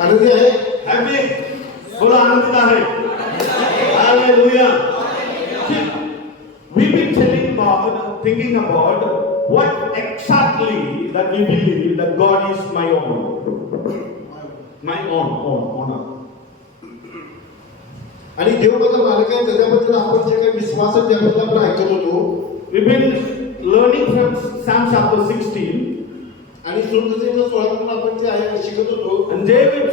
आनंदी आहे. हॅपी बोला आनंदित आहे. Hallelujah. We've been thinking about what exactly that we believe that God is my own. My own. आणि देव माझा मालक आहे त्याच्याबद्दल आपण जे काही विश्वासात ज्याबद्दल आपण ऐकत होतो. We've been learning from Psalm chapter 16. आणि सुरुवातीच्या 16 पासून आपण जे आहे शिकत होतो. And David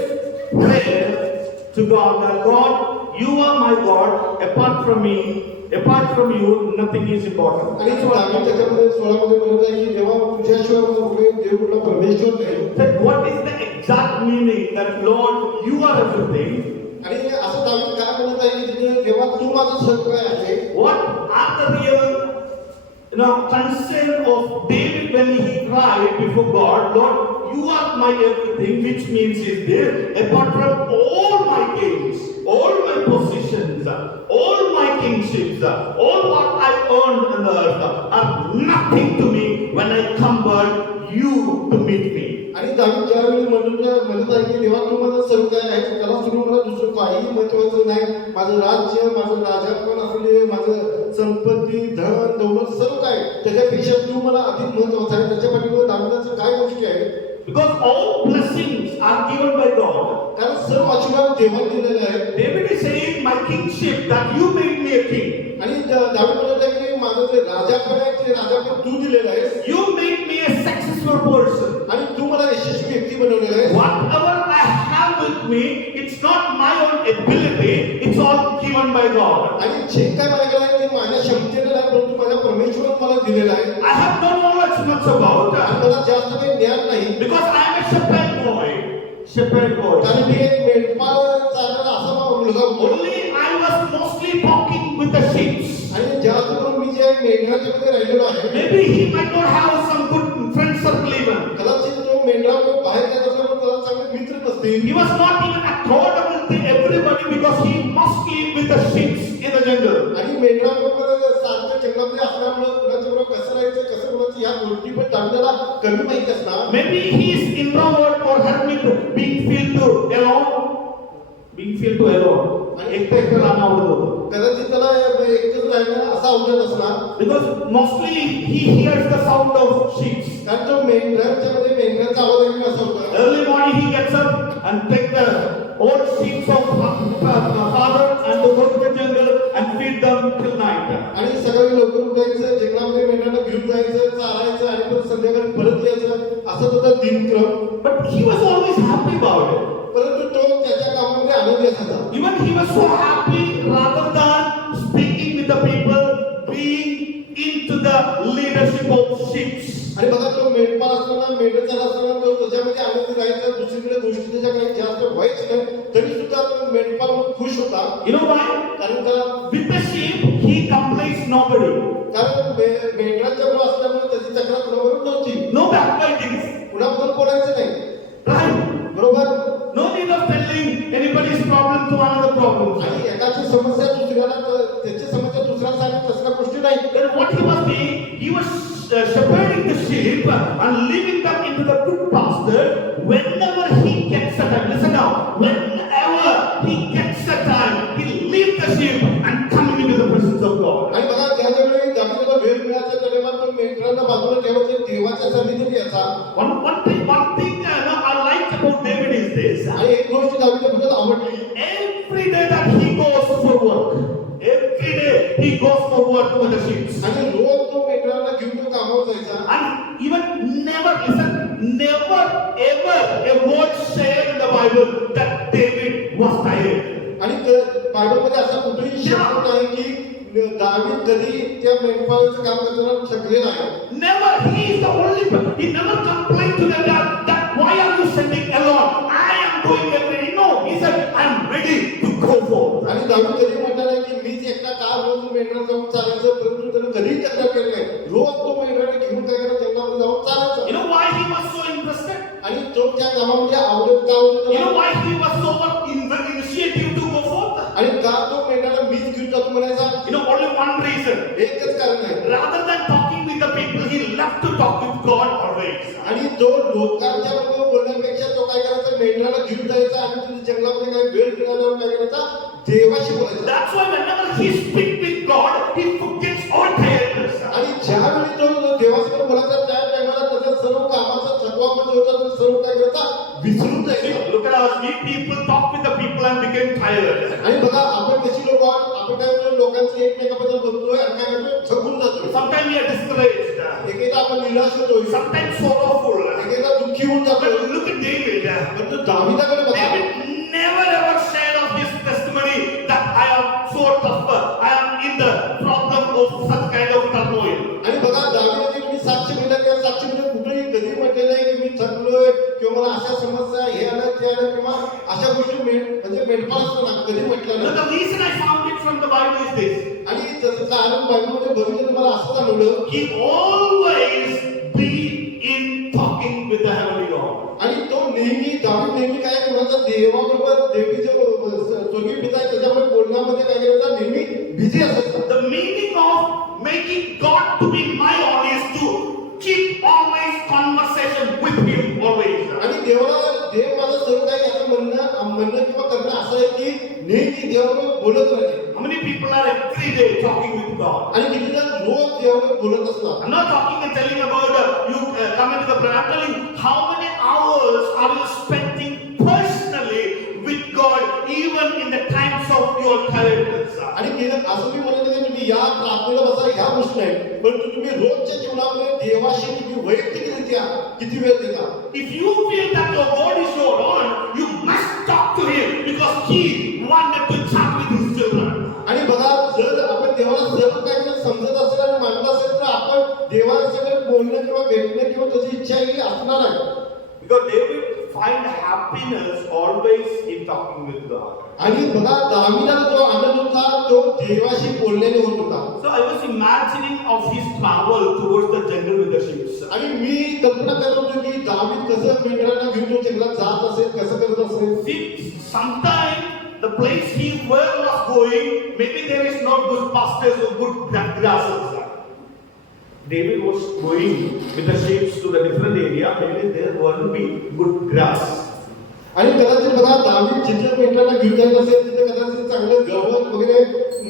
prayed to God that God, you are my God. Apart from you, nothing is important. आणि दावीद त्याच्यामध्ये 16 मध्ये म्हणत आहे की देवा तुझ्याशिवाय मला कुठे देव कुठला परमेश्वर नाही. That what is the exact meaning that Lord, you are everything? आणि असं दावीद काय म्हणत आहे की देवा तू माझं सर्व काय आहे. What are the real concern of David when he cried before God, Lord, you are my everything, which means is this, apart from all my gains, all my positions, all my kingships, all what I earned on the earth are nothing to me when I compare you to meet me. आणि दावीद ज्यावेळी म्हणत आहे की देवा तू माझं सर्व काय आहे त्याला सोडून मला दुसरं काही महत्वाचं नाही. माझं राज्य, माझं राजापण असू दे, माझं संपत्ती, धन, दौलत सर्व काय त्याच्यापेक्षा तू मला अधिक महत्वाचं आहे. त्याच्या पाठीमागे दाविदाचं काय गोष्टी आहेत. Because all blessings are given by God. कारण सर्व आशीर्वाद देवाने दिलेले आहेत. David is saying, my kingship, that you made me a king. आणि दावीद म्हणत आहे की माझं जे राजापण आहे ते राजापण तू दिलेलं आहेस. You made me a successful person. आणि तू मला यशस्वी व्यक्ती बनवलेलं आहेस. Whatever I have with me, it's not my own ability, it's all given by God. आणि जे काय माझ्याकडे आहे ते माझ्या क्षमतेने नाही परंतु माझ्या परमेश्वराने मला दिलेलं आहे. I have no knowledge much about आणि that मला जास्त काही ज्ञान नाही. because I am a shepherd boy. Shepherd boy. कारण मी एक मेंढपाळ चालणारा असा मुलगा होतो. Only I was mostly talking with the sheep. आणि जास्त करून मी जे मेंढराच्या मध्ये राहिलेलो आहे. Maybe he might not have some good friend circle even. कदाचित तो मेंढरा बाहेर जात असल्यामुळे त्याला चांगले मित्र नसतील. He was not even accountable to everybody because he mostly with the sheep in the jungle. आणि मेंढरा बरोबर सारख्या जंगलामध्ये असल्यामुळे कुणाच्या बरोबर कसं राहायचं कसं बोलायचं ह्या गोष्टी पण दाविदाला कमी माहिती असणार. Maybe he is introvert or hermit, being feel to alone. आणि एकटं राहणं आवडत होतं. कदाचित त्याला एकटंच राहणं असं आवडत असणार. Because mostly he hears the sound of sheep. कारण तो मेंढराच्या मध्ये मेंढराचा आवाज ऐकून असं होतं. Early morning he gets up and take the old sheep of father and go to the jungle and feed them till night. आणि सकाळी लवकर उठायचं, जंगलामध्ये मेंढरांना घेऊन जायचं, चारायचं आणि परत संध्याकाळी परत यायचं असं त्याचा दिनक्रम. But he was always happy about it. परंतु तो त्याच्या कामामध्ये आनंदी असायचा. Even he was so happy rather than speaking with the people, being into the leadership of sheep. आणि बघा तो मेंढपाळ असताना मेंढर असताना तो त्याच्यामध्ये आनंदी राहायचा. दुसरीकडे गोष्टी त्याच्या काही जास्त व्हायच नाही तरी सुद्धा तो मेंढपाळ म्हणून खुश होता. You know why? कारण त्याला With the sheep he complains nobody. कारण मेंढराच्या बरोबर असल्यामुळे त्याची तक्रार कुणाबरोबर नव्हती. No backbiting. कुणाबरोबर बोलायचं नाही. Right? बरोबर. No need of telling anybody's problem to another problem. आणि एकाची समस्या दुसऱ्याला त्याची समस्या दुसऱ्याला सांगत तसल्या गोष्टी नाही. Then what he was doing, he was shepherding the sheep and leading them into the good pasture whenever he gets the time. Listen now, whenever he gets the time, he leave the sheep and come into the presence of God. आणि बघा ज्यावेळी दाविदाला वेळ मिळायचा त्यावेळेला तो मेंढरांना बाजूला ठेवायचे देवाच्या सन्निधीत यायचा. One thing I like about David is this. आणि एक गोष्ट दाविदाबद्दल आवडली. Every day that he goes for work, every day he goes for work with the sheep. आणि रोज तो मेंढरांना घेऊन तो कामावर जायचा. And even never ever a word said in the Bible that David was tired. आणि बायबलमध्ये असा कुठेही शब्द नाही की दावीद कधी त्या मेंढपाळाचं काम करताना थकलेला आहे. Never. He is the only person. He never complained to them that why are you sending alone? I am doing everything. No, he said I am ready to go forth. आणि दावीद कधी म्हणला नाही की मीच एकटा का रोज मेंढरा जाऊन चालायचं परंतु त्यानं कधीही तक्रार केली नाही. रोज तो मेंढराने घेऊन काय करायचं जंगलामध्ये जाऊन चालायचं. You know why he was so interested? आणि तो त्या कामामध्ये आवडत का होतं. You know why he was so much initiative to go forth? आणि का तो मेंढराला मीच घेऊन जातो म्हणायचा. You know, only one reason. एकच कारण आहे. Rather than talking with the people, he loved to talk with God always. आणि तो लोकांच्या बरोबर बोलण्यापेक्षा तो काय करायचं, मेंढराला घेऊन जायचं आणि तुझ्या जंगलामध्ये काय वेळ मिळाल्यावर काय करायचा, देवाशी बोलायचं. That's why whenever he speaks with God, he forgets all tiredness. आणि ज्यावेळी तो देवासमोर बोलायचा त्या टायमाला त्याचा सर्व कामाचा थकवा म्हणजे होता, तो सर्व काय करायचा, विसरून जायचा. Look at us, we people talk with the people and became tired. आणि बघा आपण कशी लोक आहोत, आपण काय करतो, लोकांची एकमेकांबद्दल बोलतोय आणि काय करतो, थकून जातो. Sometimes we are discouraged. एकेदा आपण निराश होतो, Sometimes sorrowful. एकेदा दुःखी होऊन जातो. But look at David. पण तो दाविदाकडे बघा, David never ever said of his testimony that I am so tough, I am in the problem of such kind of turmoil. आणि बघा दाविदाची तुम्ही साक्षी मिळाला किंवा साक्षी मिळाला कुठेही कधी म्हटले नाही की मी थकलोय किंवा मला अशा समस्या हे आलं ते आलं किंवा अशा गोष्टी म्हणजे मेंढपाळ असताना कधी म्हटलं Now, नाही. the reason I found it from the Bible is this. आणि त्याचं कारण बायबलमध्ये बघितलं मला असं जाणवलं, He always be in talking with the heavenly God. आणि तो नेहमी दावीद नेहमी काय करायचा, देवाबरोबर देवीचे स्वर्गीय पिता आहे त्याच्यामुळे बोलण्यामध्ये काय करायचा, नेहमी बिझी असायचा. The meaning of making God to be my all is to keep always conversation with Him always. आणि देवाला देव माझं सर्व काही याचं म्हणणं किंवा करणं असं आहे की नेहमी देवाबरोबर बोलत राहिले. How many people are every day talking with God? आणि किती जण रोज देवाबरोबर बोलत असतात. I'm not talking and telling about you come into the prayer. I'm telling how many hours are you spending personally with God even in the times of your tiredness. आणि असं मी म्हणत नाही तुम्ही या प्रार्थनेला बसा ह्या गोष्ट नाही, परंतु तुम्ही रोजच्या जीवनामध्ये देवाशी तुम्ही वैयक्तिकरित्या किती वेळ देता. If you feel that your God is your own, you must talk to Him because He wanted to chat with His children. आणि बघा जर आपण देवाला सर्व काही समजत असेल आणि मानत असेल तर आपण देवासोबत बोलणं किंवा भेटणं किंवा त्याची इच्छा ही असणार आहे. Because David find happiness always in talking with God. आणि बघा दाविदाला जो आनंद होता तो देवाशी बोलण्याने होत होता. So I was imagining of his travel towards the jungle with the sheep. आणि मी कल्पना करत होतो की दावीद कसं मेंढरांना घेऊन तो जंगलात जात असेल, कसं करत असेल. See, sometimes the place he where was going, maybe there is not good pastures or good grasses. David was going with the sheep to the different area, maybe there won't be good grass. आणि कदाचित बघा दावीद जिथे मेंढरांना घेऊन जात असेल तिथे कदाचित चांगलं गवत वगैरे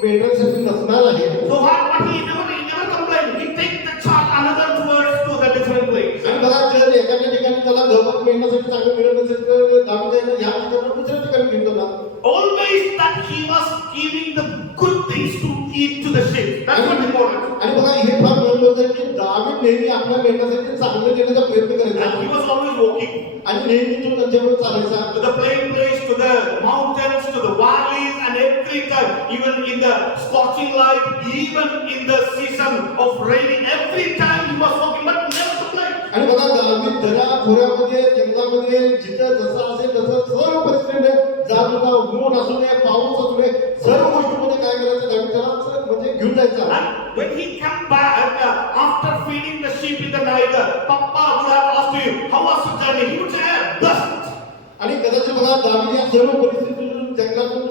मेंढरांसाठी नसणार आहे. So what he never complained. He take the chart another towards to the different place. आणि बघा जर एखाद्या ठिकाणी त्याला गवत मिळण्यासाठी चांगलं मिळत नसेल तर दावीद आहे ना ह्या ठिकाणी दुसऱ्या ठिकाणी घेऊन जाणार. Always that he was giving the good things to eat to the sheep. That's what important. आणि बघा हे फार महत्त्वाचं आहे की दावीद नेहमी आपल्या मेंढरासाठी चांगलं देण्याचा प्रयत्न And करायचा he was always walking आणि नेहमी तो त्यांच्यावर चालायचा. to the plain place, to the mountains, to the valleys, and every time, even in the scorching light, even in the season of raining, every time he was walking, but never complained. आणि बघा दावीद दऱ्या खोऱ्यामध्ये जंगलामध्ये जिथं जसं असेल तसं सर्व परिस्थितीने जात होता. ऊन असू दे, पाऊस असू दे, सर्व गोष्टीमध्ये काय करायचं दावीद त्याला म्हणजे घेऊन जायचा. And when he came back after feeding the sheep in the night, Papa would have asked him, "How was your journey?" He would say, "Best." आणि कदाचित बघा दावीद या सर्व परिस्थितीतून जंगलातून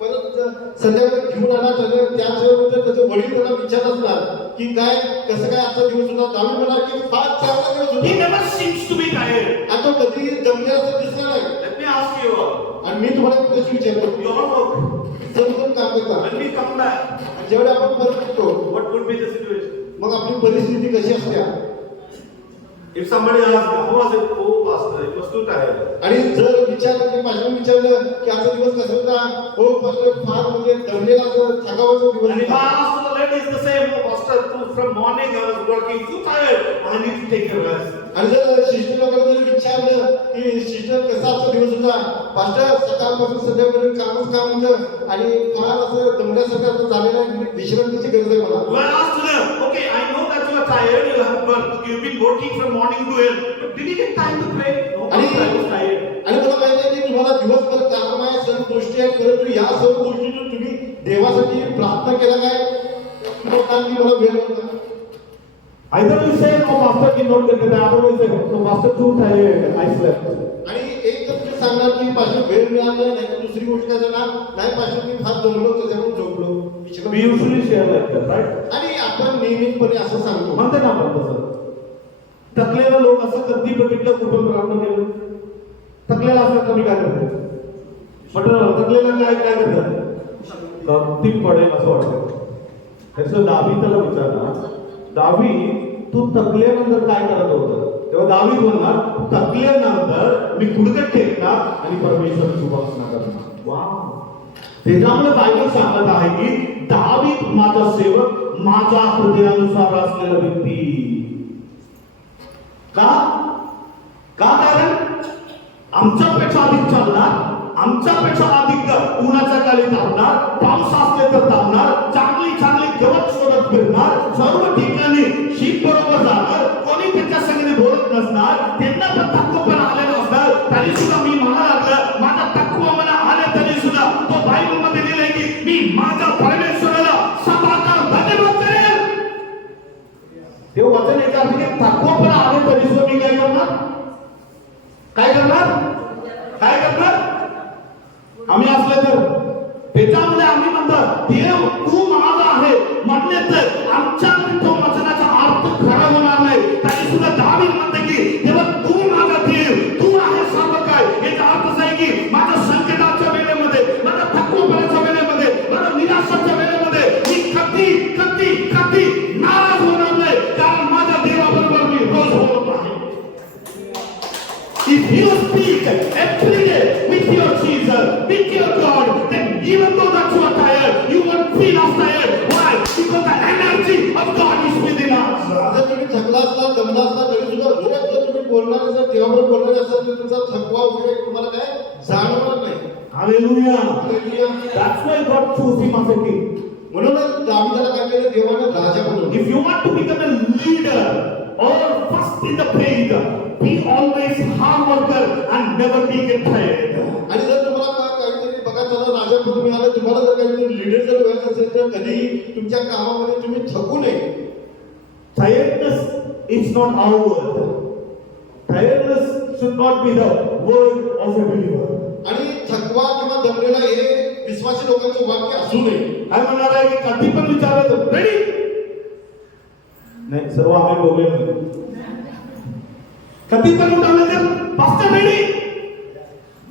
परत संध्याकाळी घेऊन आला त्याच्यानंतर त्याचे वडील त्याला विचारत असणार की काय कसं काय आजचा दिवस होता. दावीद म्हणाला की फार चांगला दिवस He होता. never seems to be tired. आता कधी दमलेला दिसला नाही. Let me ask you all. आणि मी तुम्हाला एक प्रश्न विचारतो, You all know, सर्वजण काम करता when we come back, जेवढे आपण परत येतो what would be the situation? मग आपली परिस्थिती कशी असते. If somebody asks, "How was it?" "Oh, pastor, it was too tired." आणि जर विचारलं की माझ्या विचारलं की आजचा दिवस कसा होता, हो पास्टर फार म्हणजे दमलेला असं थकावाचा दिवस And if I होता. ask the ladies the same, "Oh, pastor, from morning I was working too tired. I need to take a rest." आणि जर शिष्ट लोकांना जर विचारलं की शिष्ट कसा आजचा दिवस होता, पास्टर सकाळपासून संध्याकाळपर्यंत कामच काम होतं आणि फार असं दमल्यासारखं असं झालेलं आहे, विश्रांतीची गरज आहे मला. When I asked them, "Okay, I know that you are tired. You've been working from morning to end, but did you get time to pray?" "No, pastor, I was tired." आणि मला माहिती आहे की तुम्हाला दिवसभर काम आहे, सर्व गोष्टी आहेत, परंतु या सर्व गोष्टीतून तुम्ही देवासाठी प्रार्थना केला काय, मला वेळ होता. Either you say, "No, pastor, cannot get it." Otherwise, say, "No, pastor, too tired. I slept." आणि एक तर तुम्ही सांगणार की पाचशे वेळ मिळाला नाही, तर दुसरी गोष्ट काय झाला नाही पाचशे मी फार दमलो त्याच्यामुळे झोपलो. We usually share like that, right? आणि आपण नेहमीपणे असं सांगतो. म्हणते ना आपण तसं. थकलेला लोक असं कधी बघितलं कुठून प्रार्थना केलं? थकलेला असला तर मी काय करते म्हटलं थकलेला काय काय करतात ती पडेल असं वाटतं. त्याचं दावी त्याला विचारला दावी तू थकल्यानंतर काय करत होतं तेव्हा दावी म्हणणार थकल्यानंतर मी गुडघे टेकणार आणि परमेश्वराची उपासना करणार. वा त्याच्यामुळे बायबल सांगत आहे की दावीद माझा सेवक माझ्या हृदयानुसार असलेला व्यक्ती. का कारण आमच्यापेक्षा अधिक चालणार आमच्यापेक्षा अधिक उन्हाच्या काळी थांबणार पाऊस असले तर थांबणार चांगली चांगली गवत शोधत फिरणार सर्व ठिकाणी शीप बरोबर जाणार कोणी त्याच्या संगीने बोलत नसणार त्यांना पण थकवपणा आलेला असणार तरी सुद्धा मी म्हणा लागलं माझा थकवपणा आले तरी सुद्धा तो बायबल मध्ये लिहिलंय की मी माझ्या परमेश्वराला सदाकाळ धन्यवाद करेल. ते वचन याच्या अर्थ की थकवपणा आले तरी सुद्धा मी काय करणार काय करणार काय करणार आम्ही असले तर त्याच्यामुळे आम्ही म्हणतो देव तू माझा आहे म्हटले तर आमच्याकडे तो वचनाचा अर्थ खरा होणार नाही. तरी सुद्धा दावीद म्हणते की देवा तू माझा देव तू आहे सर्व काय. याचा अर्थ असा आहे की माझ्या संकटाच्या वेळेमध्ये माझ्या थकवपणाच्या वेळेमध्ये माझ्या निराशाच्या वेळेमध्ये मी कधी कधी कधी नाराज होणार नाही कारण माझ्या देवाबरोबर मी रोज बोलत आहे. If you speak every day with your Jesus, with your God, then even though that you are tired, you won't feel as tired. Why? Because the energy of God is within us. जर तुम्ही थकला असला दमला असला तरी सुद्धा रोज जर तुम्ही बोलणार जर देवाबरोबर बोलणार असाल तर तुमचा थकवा वगैरे तुम्हाला काय जाणवणार नाही. Hallelujah. Hallelujah. That's why God chose him as a king. म्हणूनच दावीदाला काय केलं देवाने राजा बनवलं. If you want to become a leader or first in the faith, be always hard worker and never be get tired. आणि जर तुम्हाला काहीतरी बघा त्याला राजा पद मिळालं तुम्हाला जर काहीतरी लीडर जर व्हायचं असेल तर कधी तुमच्या कामामध्ये तुम्ही थकू नये. Tiredness is not our word. Tiredness should not be the word of a believer. आणि थकवा किंवा दमलेला हे विश्वासी लोकांचे वाक्य असू नये. काय म्हणणार आहे की कधी पण विचारलं तर रेडी नाही सर्व आम्ही बोलले कधी पण उठावलं तर पास्टर रेडी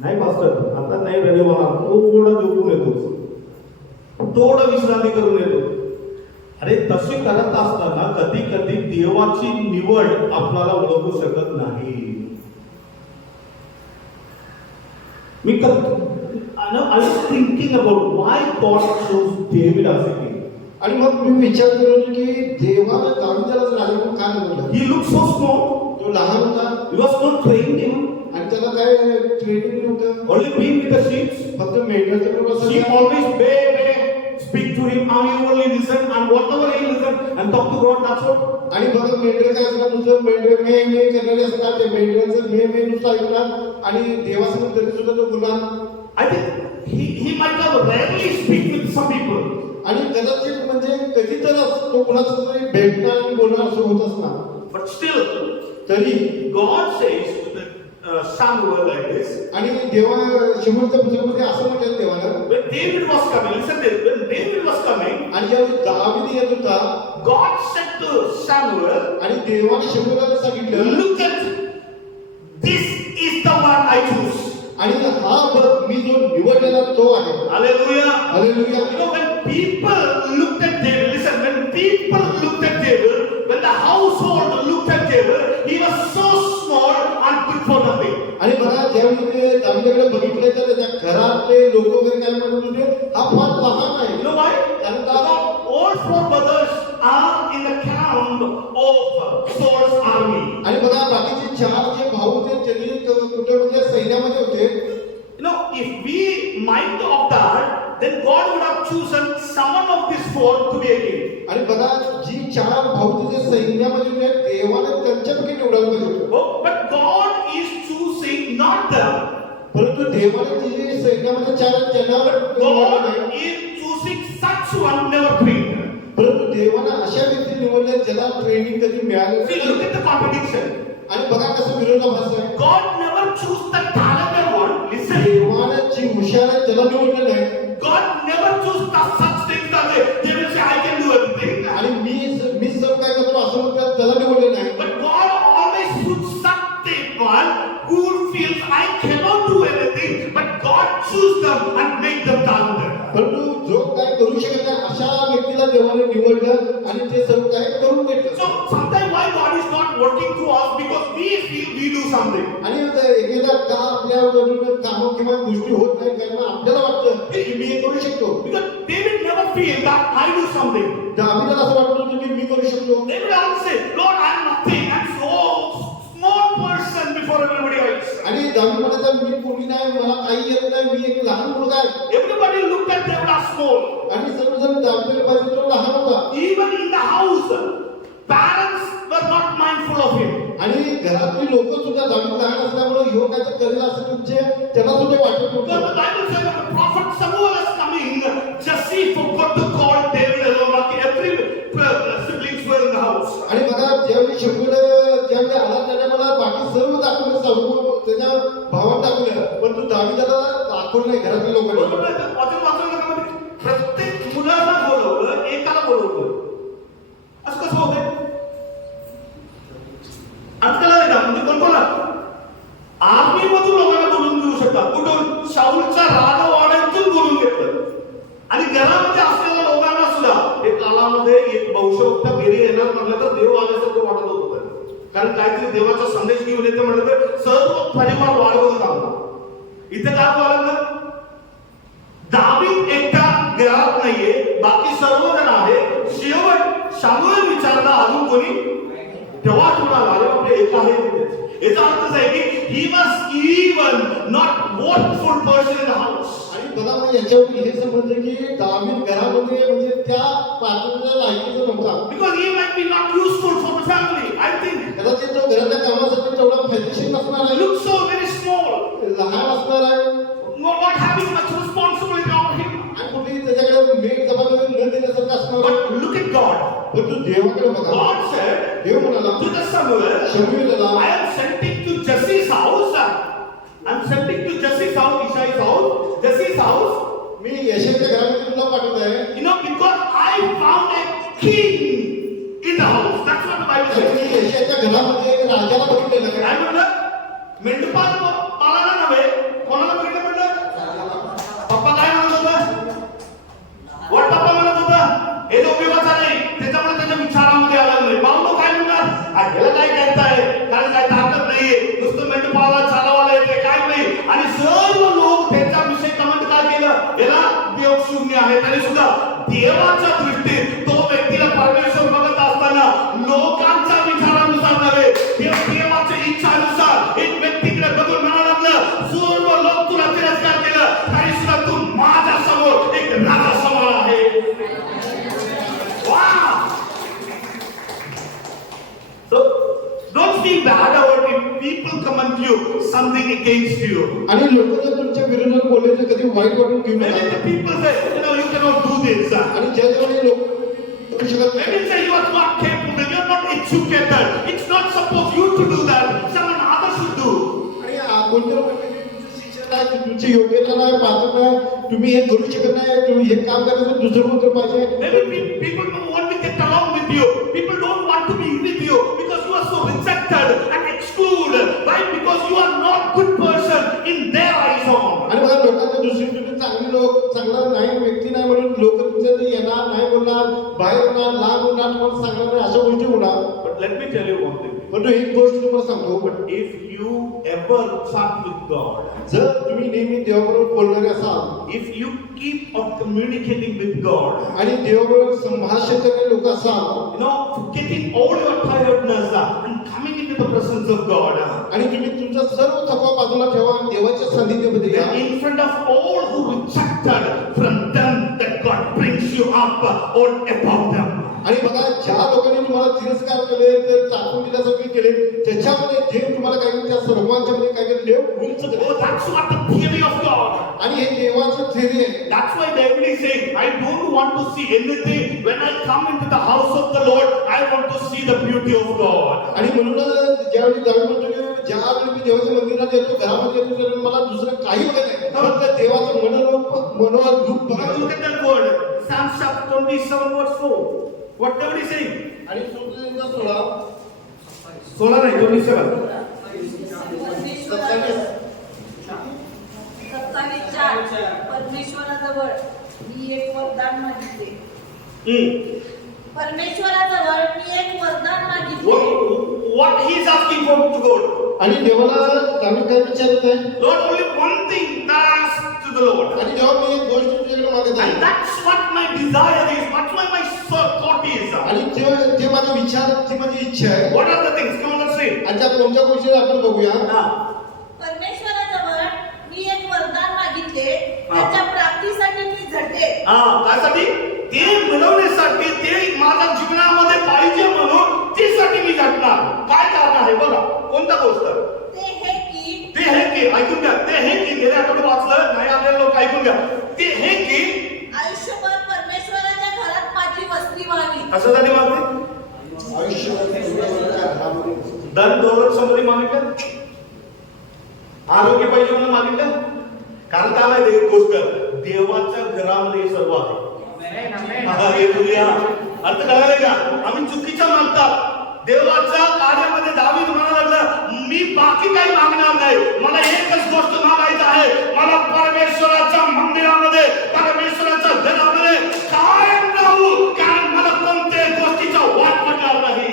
नाही पास्टर आता नाही रेडी होणार थोडं झोपून येतो थोडं विश्रांती करून येतो. अरे तशी करत असताना कधी कधी देवाची निवड आपल्याला ओळखू शकत नाही. मी I was thinking about why God chose David as a king. आणि मग मी विचार केला की देवाने दावीदाला राजा म्हणून का निवडलं. He looked so small. तो लहान होता. He was not trained in. आणि त्याला काय ट्रेनिंग नव्हतं. Only being with the sheep. फक्त मेंढराच्या बरोबर Sheep always bay speak to him. I only listen and whatever he listen and talk to God. That's all. आणि बघा मेंढरे काय असतात नुसतं मेंढरे मे करणारे असतात ते मेंढऱ्यांचं मे नुसतं ऐकणार आणि देवासमोर तरी सुद्धा तो बोलणार. I think he might have rarely speak with some people. आणि कदाचित म्हणजे कधीतरी तो कुणाचा तरी भेटणार आणि बोलणार असं होत असणार. But still, तरी God says to the Samuel like this. आणि देवा शिमूरच्या पुस्तकामध्ये असं म्हटलं देवानं When David was coming, listen this. When David was coming, आणि ज्यावेळी दावीद येत होता God said to Samuel, आणि देवाने शिमूराला सांगितलं look at this is the one I choose. आणि हा बघ मी जो निवडलेला तो आहे. Hallelujah. Hallelujah. You know, when people looked at David, listen, when people looked at David, when the household looked at David, he was so small and good for nothing. आणि बघा ज्यावेळी ते दावीदाकडे बघितले तर त्याच्या घरातले लोक वगैरे काय म्हणत होते हा फार लहान आहे. You know why? कारण Because all four brothers are in the camp of Saul's army. आणि बघा बाकीचे चार जे भाऊ होते त्यांनी कुठे म्हणजे सैन्यामध्ये होते. You know, if we mind of that, then God would have chosen someone of these four to be a king. आणि बघा जी चार भाऊ जे सैन्यामध्ये होते देवाने त्यांच्यापैकी निवडायला पाहिजे होतं. Oh, but God is choosing not them. परंतु देवाने जी जी सैन्यामध्ये चार त्यांना God is choosing such one never trained. परंतु देवाने अशा व्यक्ती निवडले ज्याला ट्रेनिंग कधी मिळालं See, look at the contradiction. आणि बघा कसं विरोधाभास आहे. God never choose the talented one. Listen. देवाने जी हुशार आहे त्याला निवडलं नाही. God never choose the such things that they will say I can do everything. आणि मी सर्व काय करतो असं म्हणतात त्याला निवडलं नाही. But God always choose such one who feels I cannot choose them and make them talented. परंतु जो काय करू शकत नाही अशा व्यक्तीला देवाने निवडलं आणि ते सर्व काय करून घेतलं. So sometimes why God is not working through us because we feel we do something. आणि एकेदा का आपल्यावरून काम किंवा गोष्टी होत नाही कारण आपल्याला वाटतं की मी हे करू शकतो. Because David never feel that I do something. दावीदाला असं वाटत होतं की मी करू शकतो. David always say, Lord, I am nothing. I am so small person before everybody else. आणि दावीद म्हणाला मी कोणी नाही मला काही येत नाही मी एक लहान मुलगा आहे. Everybody looked at David as small. आणि सर्वजण दावीदाला पाहिजे तो लहान होता. Even in the house, parents were not mindful of him. आणि घरातली लोक सुद्धा दावीद लहान असल्यामुळे ह्यो काय करेल असं तुमचे त्यांना सुद्धा वाटत Because the होतं. Bible says when the prophet Samuel is coming, Jesse forgot to call David alone. Like every siblings were in the house. आणि बघा ज्यावेळी शमुएल ज्यावेळी आला त्याने मला बाकी सर्व दाखवलं सर्व त्याच्या भावात दाखवलं पण तू दावीदाला दाखवलं नाही घरातल्या लोकांनी. प्रत्येक मुलाला बोलवलं एकाला बोलवलं असं कसं होतंय आजकाल नाही का म्हणजे कोण आर्मी मधून लोकांना बोलून घेऊ शकतात कुठून शाऊलच्या राजवाड्यातून बोलून घेतलं आणि घरामध्ये असलेल्या लोकांना सुद्धा एक कालामध्ये एक भविष्यवक्ता घरी येणार म्हटलं तर देव आल्यासारखं वाटत होतं कारण काहीतरी देवाचा संदेश घेऊन येते म्हटलं तर सर्व परिवार वाढवत आला. इथे काय बोलायला दावीद एकटा घरात नाहीये बाकी सर्वजण आहे. शेवट शामुएल विचारला अजून कोणी तेव्हा तुम्हाला अरे बापरे एक आहे तिथे. याचा अर्थ आहे की he was even not worthful person in the house. आणि बघा मग याच्यावर हे समजलं की दावीद घरामध्ये म्हणजे त्या पात्राच्या लायकीचा नव्हता. Because he might be not useful for the family. I think कदाचित तो घराच्या कामासाठी तेवढा फायदेशीर नसणार आहे. Look so very small. लहान असणार आहे. Not having much responsibility on him. आणि कुठेही त्याच्याकडे मेघ जबाबदारी न देण्यासारखं असणार. But look at God. पण तू देवाकडे बघा. God said देव म्हणाला to the Samuel, शमूएलला I am sending to Jesse's house. I am sending to Jesse's house, Ishai's house, Jesse's house. मी यशाच्या घरामध्ये तुला पाठवत आहे. You know, because I found a king in the house. That's what the Bible आणि says. मी यशाच्या घरामध्ये एक राजाला बघितलेलं काय आहे. म्हणलं मेंढपाळ पाळायला नव्हे कोणाला बघितलं म्हणलं पप्पा काय म्हणत होता वट पप्पा म्हणत होता हे जो उपयोगाचा नाही त्याच्यामुळे त्याच्या विचारामध्ये आला नाही. बाबा काय म्हणणार ह्याला काय कहताय कारण काय ताकद नाहीये नुसतं मेंढपाळाला चालवायला येते काय नाही. आणि सर्व लोक त्यांच्याविषयी कमेंट काय केलं याला उपयोग शून्य आहे. तरी सुद्धा देवाच्या दृष्टीत तो व्यक्तीला परमेश्वर बघत असताना लोकांच्या विचारानुसार नव्हे देवाच्या इच्छानुसार एक व्यक्तीकडे बघून म्हणायला लागलं सर्व लोक तुला तिरस्कार केलं तरी सुद्धा तू माझ्या समोर एक राजा समोर आहे. Wow! So don't feel bad about if people comment you something against you. आणि लोक जर तुमच्या विरोधात बोलले तर कधी वाईट वाटून घेऊ Maybe the नका. people say, you cannot do this. आणि ज्या जेवढे लोक करू शकत नाही Maybe say you are not capable, you are not educated. It's not supposed you to do that. Someone other should do. आणि कोणत्या तुमचे शिक्षण आहे तुमची योग्यता नाही पात्र नाही तुम्ही हे करू शकत नाही तुम्ही हे काम करायचं दुसरं कोणतं पाहिजे. Maybe people don't want to get along with you. People don't want to be with you because you are so rejected and excluded. Why? Because you are not good person in their eyes on. आणि बघा लोकांना दुसरी तुम्ही चांगली लोक चांगला नाही व्यक्ती नाही म्हणून लोक तुमच्या येणार नाही बोलणार बाहेर होणार लहान होणार तुम्हाला सांगणार नाही अशा गोष्टी होणार. But let me tell you one thing. पण एक गोष्ट तुम्हाला सांगतो But if you ever chat with God, जर तुम्ही नेहमी देवाबरोबर बोलणारे असाल if you keep on communicating with God, आणि देवाबरोबर संभाषण करणारे लोक असाल you know, getting all your tiredness and coming into the presence of God, आणि तुम्ही तुमचा सर्व थकवा बाजूला ठेवा आणि देवाच्या सानिध्यामध्ये या. then in front of all who rejected from them, that God brings you up or above them. आणि बघा ज्या लोकांनी तुम्हाला तिरस्कार केले तर टाकून दिल्यासारखे केले त्याच्यामध्ये देव तुम्हाला काही त्या सर्वांच्या मध्ये काय केलं देव उंच केले. Oh, that's what the theory of God. आणि हे देवाचं थेरी आहे. That's why David is saying, I don't want to see anything. When I come into the house of the Lord, I want to see the beauty of God. आणि म्हणूनच ज्यावेळी दावीद म्हणतो की ज्यावेळी मी देवाच्या मंदिरात येतो घरामध्ये येतो तर मला दुसरं काही बघत नाही फक्त देवाचं मनोहर रूप बघा. Look at that word. Psalm chapter 27 verse 4. What David is saying? आणि सुप्रसिद्ध 16 नाही 27. 27 परमेश्वराजवळ मी एक वरदान मागितले. परमेश्वराजवळ मी एक वरदान मागितले. What he is asking for to God? आणि देवाला आम्ही काय विचारत आहे? Lord, only one thing that I ask to the Lord. आणि जेव्हा मी एक गोष्ट तुझ्याकडे मागत And आहे that's what my desire is, what my thought is. आणि ते माझा विचार, ती माझी इच्छा आहे. What are the things? Come on, let's read. आणि त्या कोणत्या गोष्टी आपण बघूया. परमेश्वराजवळ मी एक वरदान मागितले, त्याच्या प्राप्तीसाठी मी झटले. त्यासाठी ते मिळवण्यासाठी, ते माझ्या जीवनामध्ये पाहिजे म्हणून त्यासाठी मी झटणार. काय कारण आहे बघा, कोणता गोष्ट? ते हे की ऐकून घ्या, ते हे की गेल्या आठवड्यात वाचलं नाही, आलेले लोक ऐकून घ्या. ते हे की आयुष्यभर परमेश्वराच्या घरात माझी वस्ती व्हावी. कशासाठी मागते? धन दौलत समोर मागितलं, आरोग्य पाहिजे म्हणून मागितलं. कारण काय माहिती एक गोष्ट, देवाच्या घरामध्ये हे सर्व आहे. हालेलुया. अर्थ कळाले का? आम्ही चुकीच्या मागतात. देवाच्या कार्यामध्ये दावीद म्हणायला लागला, मी बाकी काही मागणार नाही, मला एकच गोष्ट मागायचं आहे, मला परमेश्वराच्या मंदिरामध्ये, परमेश्वराच्या घरामध्ये कायम राहू, कारण मला कोणत्याही गोष्टीचा वाट पडणार नाही.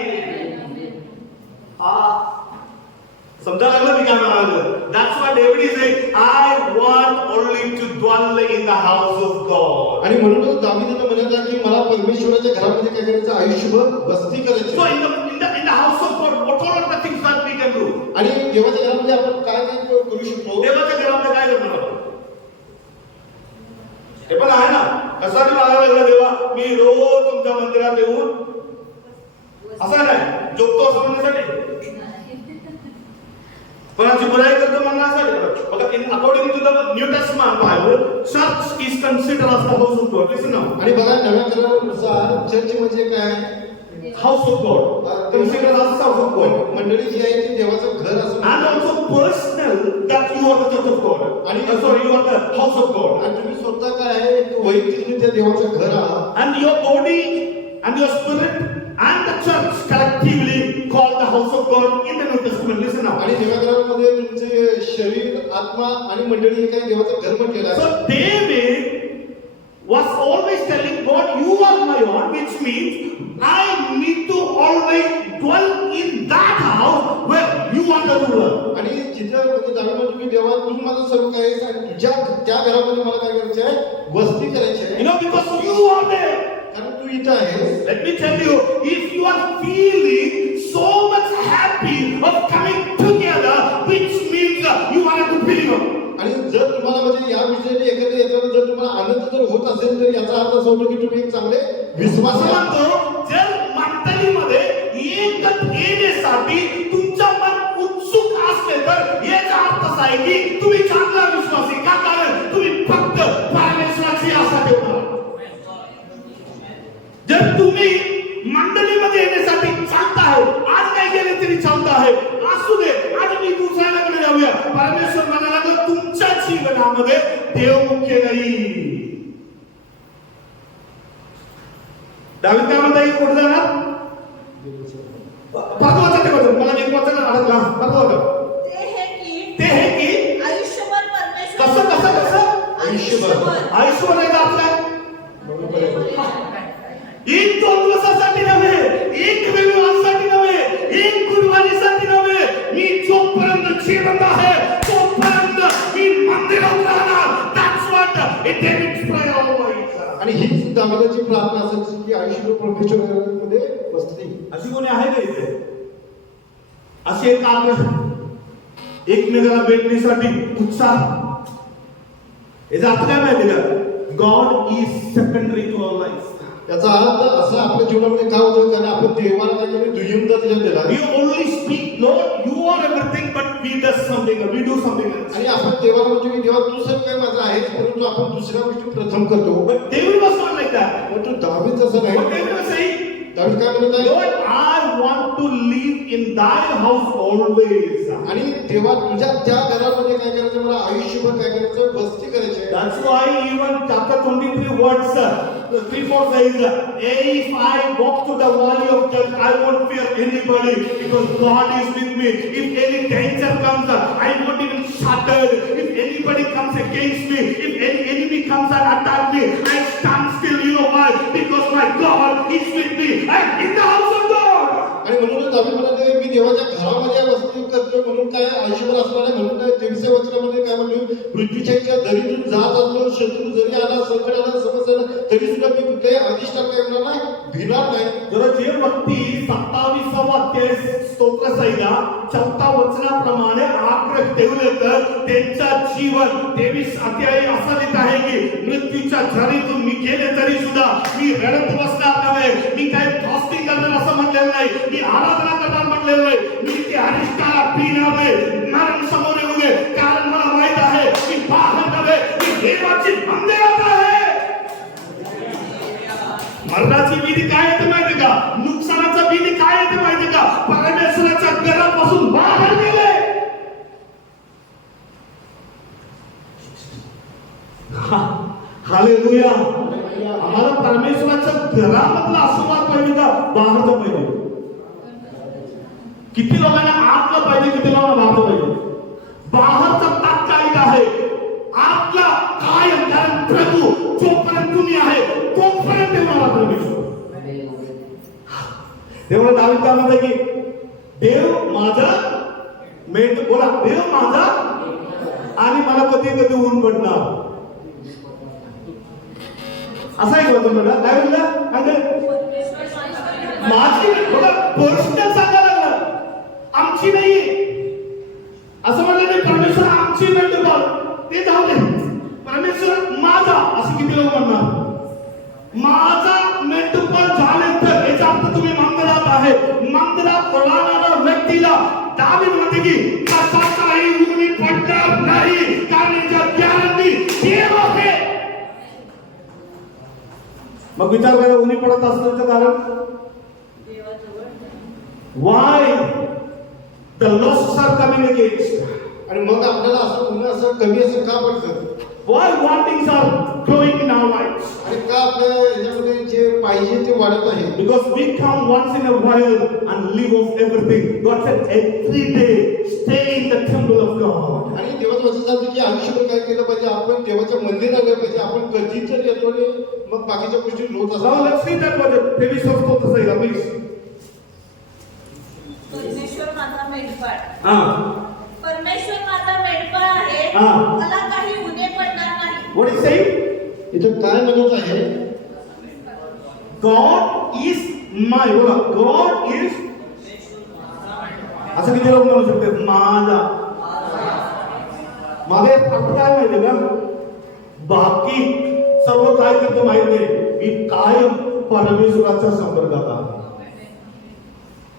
समजा लागलं मी काय म्हणालं? That's what David is saying. I want only to dwell in the house of God. आणि म्हणूनच दावीदाने म्हणाला की मला परमेश्वराच्या घरामध्ये काय करायचं? आयुष्यभर वस्ती करायची. So in the house of God, what are the things that we can do? आणि देवाच्या घरामध्ये आपण काय काय करू शकतो? देवाच्या घरामध्ये काय करणार आपण? हे पण आहे ना, कसा म्हणायला लागला देवा, मी रोज तुमच्या मंदिरात येऊन असं नाही झोपतो असं म्हणण्यासाठी, कोणाची बुराई करतो म्हणण्यासाठी. बघा, according to the New Testament Bible, church is considered as the house of God. Listen now. आणि बघा, नव्या करारानुसार चर्च म्हणजे काय? House of God. Considered as the house of God. मंडळी जी आहे ती देवाचं घर असं. And also personal, that you are the church of God. आणि sorry, you are the house of God. आणि तुम्ही स्वतः काय आहे? वैयक्तिकरित्या देवाचं घर आहात. And your body and your spirit and the church collectively called the house of God in the New Testament. Listen now. आणि देवा घरामध्ये तुमचे शरीर, आत्मा आणि मंडळी हे काही देवाचं घर म्हटलेलं आहे. So David was always telling God, you are my own, which means I need to always dwell in that house where you are the ruler. आणि जिथं म्हणजे दावीदा तुम्ही देवा, तू माझं सर्व काही आहेस आणि तुझ्या त्या घरामध्ये मला काय करायचं आहे? वस्ती करायची आहे. You know, because you are there. कारण तू इथं आहेस. Let me tell you, if you are feeling so much happy of coming together, which means you are a good believer. आणि जर तुम्हाला म्हणजे या विषयाने एकत्र येताना जर तुम्हाला आनंद जर होत असेल तर याचा अर्थ असा होतो की तुम्ही एक चांगले विश्वास म्हणतो. जर मंडळीमध्ये एकत्र येण्यासाठी तुमचं मन उत्सुक असले तर याचा अर्थ असा आहे की तुम्ही चांगला विश्वासी. का? कारण तुम्ही फक्त परमेश्वराची आशा ठेवणार. जर तुम्ही मंडळीमध्ये येण्यासाठी चालता आहे, आज काय केले तरी चालता आहे, असू दे, आज मी दुसऱ्याकडे जाऊया. परमेश्वर म्हणायला लागला, तुमच्या जीवनामध्ये देव मुख्य नाही. दावीद काय म्हणता येईल? कुठे जाणार? पाठवायचं ते बघा, मला एक वाचायला अडकला. पाठवा. ते हे की आयुष्यभर परमेश्वर. कसं आयुष्यभर आहे का आपल्या? एक 2 दिवसासाठी नव्हे, एक रविवारसाठी नव्हे, एक गुरुवारीसाठी नव्हे, मी जोपर्यंत जिवंत आहे तोपर्यंत मी मंदिरात राहणार. That's what David's prayer always. आणि हीच दावीदाची प्रार्थना असायची की आयुष्यभर परमेश्वरामध्ये वस्ती. अशी कोणी आहे का इथे? असे एक एकमेकाला भेटण्यासाठी उत्साह. याचा अर्थ काय माहिती का? God is secondary to our life. याचा अर्थ असा आपल्या जीवनामध्ये काय होतं? कारण आपण देवाला काय केलं? दुय्यम दर्जा दिला. We only speak, Lord, you are everything, but we do something else. आणि आपण देवाला म्हणतो की देवा तू सर्व काही माझं आहेस, परंतु आपण दुसऱ्या गोष्टी प्रथम करतो. But David was not like that. परंतु दावीद तसं What नाही. David was saying, दावीद काय म्हणत आहे? Lord, I want to live in thy house always. आणि देवा तुझ्या त्या घरामध्ये काय करायचं, मला आयुष्यभर काय करायचं, वस्ती करायची आहे. That's why even chapter 23 words 3-4 says, if I walk to the valley of death, I won't fear anybody because God is with me. If any danger comes, I won't even shattered. If anybody comes against me, if any enemy comes and attack me, I stand still. You know why? Because my God is with me. I'm in the house of God. आणि म्हणून दावीद म्हणाले, मी देवाच्या घरामध्ये वस्ती करतो म्हणून काय आयुष्यभर असणार आहे. म्हणून काय 23 वचनामध्ये काय म्हणतो, पृथ्वीच्या दरीतून जात असलो, शत्रू जरी आला, संकट आला, समस्या आला, तरी सुद्धा मी कुठल्याही अधिष्ठान काय होणार नाही, भिणार नाही. जरा जे व्यक्ती 27वा अध्याय स्तोत्र संहिता 4 वचनाप्रमाणे आग्रह ठेवले तर त्यांचा जीवन 23 अध्याय असा लिहित आहे की मृत्यूच्या झरीतून मी गेले तरी सुद्धा मी रडत बसणार नव्हे, मी काय फास्टिंग करणार असं म्हटलेलं नाही, मी आराधना करणार म्हटलेलं नाही, मी ते अरिष्टाला पिणार नाही, मरण समोर येऊ नये, कारण मला माहित आहे मी बाहेर नव्हे, मी देवाची मंदिरात आहे. मरणाची भीती काय येते माहिती का? नुकसानाचा भीती काय येते माहिती का? परमेश्वराच्या घरापासून बाहेर गेले. हालेलुया. आम्हाला परमेश्वराच्या घरामधला आशीर्वाद पाहिजे का बाहेरचा पाहिजे? किती लोकांना आतला पाहिजे, किती लोकांना बाहेरचा पाहिजे? बाहेरचा तात्कालिक आहे, आतला कायम. कारण प्रभू जोपर्यंत तुम्ही आहे तोपर्यंत तुम्हाला परमेश्वर. तेव्हा दावीद काय म्हणतो की देव माझा मेंढ, बोला, देव माझा आणि मला कधी कधी ऊन पडणार. असं आहे का तुम्हाला? काय म्हणलं? माझी, बघा, पर्सनल सांगायला लागला, आमची नाही असं म्हणलं नाही. परमेश्वर आमची मेंढपाळ, ते जाऊ दे, परमेश्वर माझा, असं किती लोक म्हणणार? माझा मेंढपाळ झाले तर याचा अर्थ तुम्ही मंदिरात आहे. मंदिरात राहणाऱ्या व्यक्तीला दावीद म्हणते की कशाचाही ऊनी पडणार नाही, कारण याच्या गॅरंटी देव आहे. मग विचार करा, ऊनी पडत असल्याचं कारण why the laws are coming against. आणि मग आपल्याला असं पुन्हा असं कमी असं का पडतं? Why wantings are growing in our lives? आणि का आपल्या याच्यामध्ये जे पाहिजे ते वाढत आहे? Because we come once in a while and live off everything. God said every day stay in the temple of God. आणि देवाचं वचन सांगतं की आयुष्यभर काय केलं पाहिजे, आपण देवाच्या मंदिरात आलं पाहिजे. आपण कधीच जर येतो आणि मग बाकीच्या गोष्टी होत Now असतात. let's see that what the Revision स्तोत्र saying, please. परमेश्वर माझा मेंढपाळ, परमेश्वर माझा मेंढपाळ आहे, हा. मला काही उणे पडणार नाही. What is saying? इथं काय म्हणत आहे? God is my, बोला, God is, असं किती लोक म्हणू शकतात? माझा. मागे अर्थ काय माहिती का? बाकी सर्व काय करतो माहित नाही, मी कायम परमेश्वराच्या संपर्कात आहे.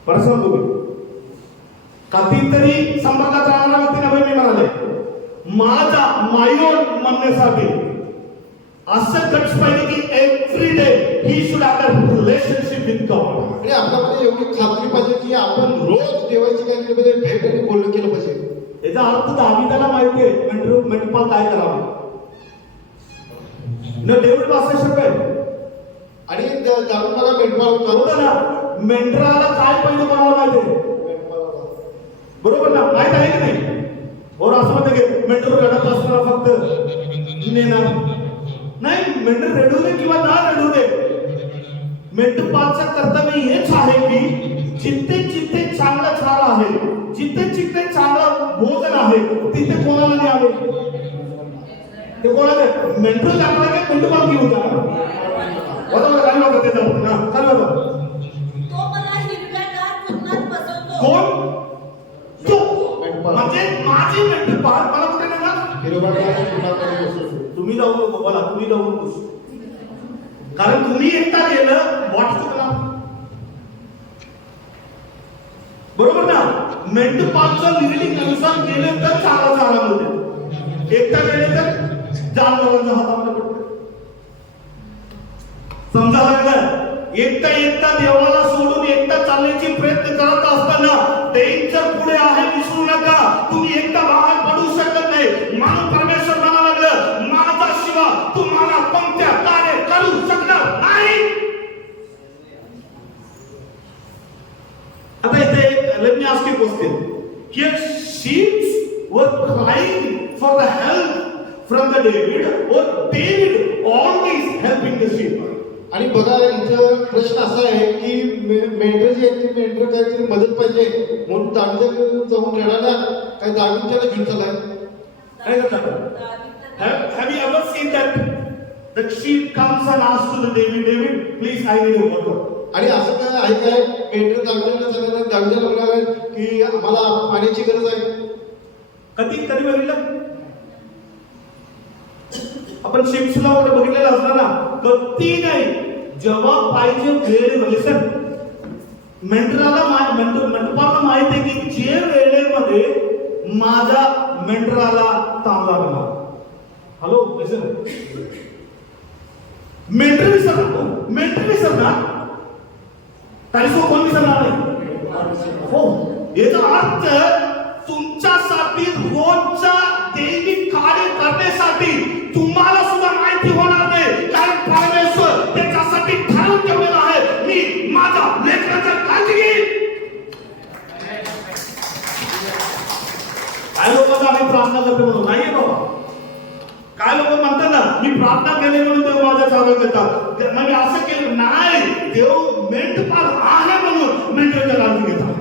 बरं तुम्ही कधीतरी संपर्कात राहणारा व्यक्ती नव्हे. मी म्हणाले माझा मायोन म्हणण्यासाठी असं गट्स पाहिजे की every day he should have a relationship with God. आणि आपल्यामध्ये एवढी खात्री पाहिजे की आपण रोज देवाची काय केलं पाहिजे, भेट आणि बोलणं केलं पाहिजे. याचा अर्थ दावीदाला माहिती आहे मेंढपाळ काय करावं. न डेव्हिड वाचण्यासारखं आहे. आणि दारू मला मेंढपाळ बरोबर होता ना, मेंढराला काय पाहिजे कोणाला माहिती आहे? बरोबर ना, माहित आहे की नाही? और असं म्हणतं की मेंढर रडत असताना फक्त नेणार नाही. मेंढर रडू दे किंवा ना रडू दे, मेंढपाळचं कर्तव्य हेच आहे की जिथे जिथे चांगला चारा आहे, जिथे जिथे चांगला भोजन आहे, तिथे कोणाला न्यावे? ते कोणाला? मेंढर जाणार काय मेंढपाळ घेऊन जाणार? बरोबर काय म्हणतात ते जाऊ ना, चालू बघा. तो मला हिरव्यागार कुरणात बसवतो. कोण? तो म्हणजे माझी मेंढपाळ मला कुठे नेणार? तुम्ही जाऊ नको, बोला, तुम्ही जाऊ नको, कारण तुम्ही एकटा गेलं वाटतो का? बरोबर ना. मेंढपाळचं लिडिंग अनुसार गेले तर चांगला चारा मिळते, एकटा गेले तर जानवरांच्या हातामध्ये पडते. समजा लागलं एकटा देवाला सोडून एकटा चालण्याची प्रयत्न करत असताना डेंजर पुढे आहे विसरू नका. तुम्ही एकटा बाहेर पडू शकत नाही. म्हणून परमेश्वर म्हणायला लागलं, माझा शिवा तुम्हाला कोणत्या कार्य करू शकणार नाही. आता इथे let me ask you a question. Here sheep were crying for the help from the David, or David always helping the sheep. आणि बघा इथं प्रश्न असा आहे की मेंढर जे आहेत ते मेंढर काहीतरी मदत पाहिजे म्हणून दावीदाकडे जाऊन रडायला काय दावीद त्याला घेऊन चाललाय. काय करतात? Have you ever seen that the sheep comes and asks to the David, please I need a water. आणि असं काय आहे काय मेंढर दावीदाला सांगितलं, दावीदाला म्हणाले की आम्हाला पाण्याची गरज आहे. कधी बघितलं आपण शिप्सला वगैरे बघितलेलं असणार ना? कधी नाही. जेव्हा पाहिजे वेळ म्हणजे सर मंडपाला माहित आहे की जे वेळेमध्ये माझ्या मेंढराला तांबा लागला. हॅलो मेंढर विसरणार तरी कोण विसरणार नाही. हो, याचा अर्थ तुमच्यासाठी रोजच्या दैनिक कार्य करण्यासाठी तुम्हाला सुद्धा माहिती होणार नाही. कारण परमेश्वर त्याच्यासाठी ठरवून ठेवलेलं आहे, मी माझ्या लेकरांचा काळजी घेईन. काय लोक आम्ही प्रार्थना करतो म्हणून नाहीये बाबा. काय लोक म्हणतात ना, मी प्रार्थना केली म्हणून देव माझ्या चालत येतात. म्हणजे असं केलं नाही. देव मेंढपाळ आहे म्हणून मेंढरांच्या काळजी घेतात.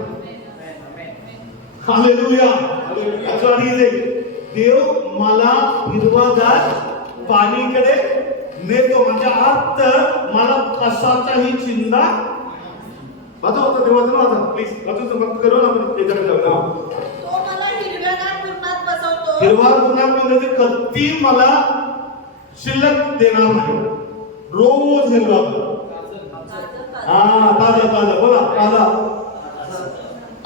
हालेलुया. देव मला हिरवागार पाणीकडे नेतो. म्हणजे अर्थ मला कशाचाही चिंता वाचा होता देवाचा वाचा प्लीज वाचून फक्त करू ना आपण याच्याकडे जाऊ. तो मला हिरव्यागार कुरणात बसवतो. हिरवा कुरणात म्हणजे कधी मला शिल्लक देणार नाही. रोज हिरवा ताजा बोला ताजा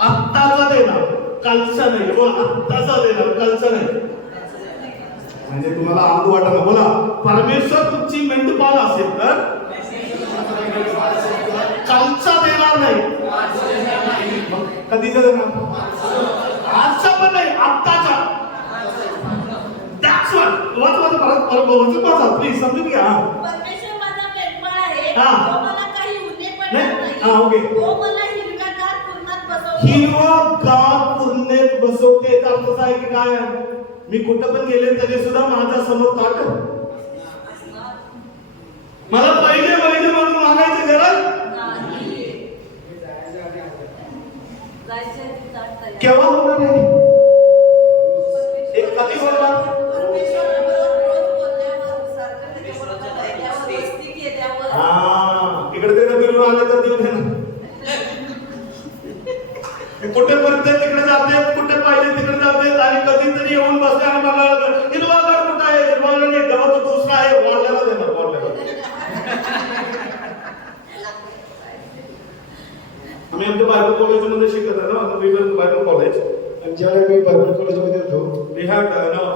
आत्ताचा देणार, कालचा नाही. बोला आत्ताचा देणार, कालचा नाही. म्हणजे तुम्हाला आनंद वाटत ना. बोला परमेश्वर तुमची मेंढपाळ असेल तर कालचा देणार नाही. मग कधीचा देणार? आजचा पण नाही, आत्ताचा. That's what प्लीज समजून घ्या. परमेश्वर माझा मेंढपाळ आहे. हा. तो मला काही उणे पडणार नाही. नाही. ओके. तो मला हिरव्यागार कुरणात बसवतो. हिरवागार कुरणात बसवते. याचा अर्थ असा आहे की काय आहे, मी कुठं पण गेले तरी सुद्धा माझ्या समोर ताट. मला पाहिजे म्हणून मागायची गरज नाही. जायचं आहे ताट तयार. केव्हा होणार आहे? एक कधी होणार? परमेश्वराबरोबर रोज बोलल्यावर, सारखं त्याच्याबरोबर राहिल्यावर, मस्ती केल्यावर. इकडे ते फिरून आले तर देऊ दे ना. कुठे परत तिकडे जाते, कुठे पाहिजे तिकडे जाते. आणि कधीतरी येऊन बसले आणि मला हिरवागार कुठं आहे? हिरवागार नाही, गावात दुसरा आहे. वाढलेला देणार. आम्ही आमच्या बायबल कॉलेजमध्ये शिकत आहे ना, बायबल कॉलेज. आणि ज्यावेळी मी बायबल कॉलेजमध्ये होतो, We had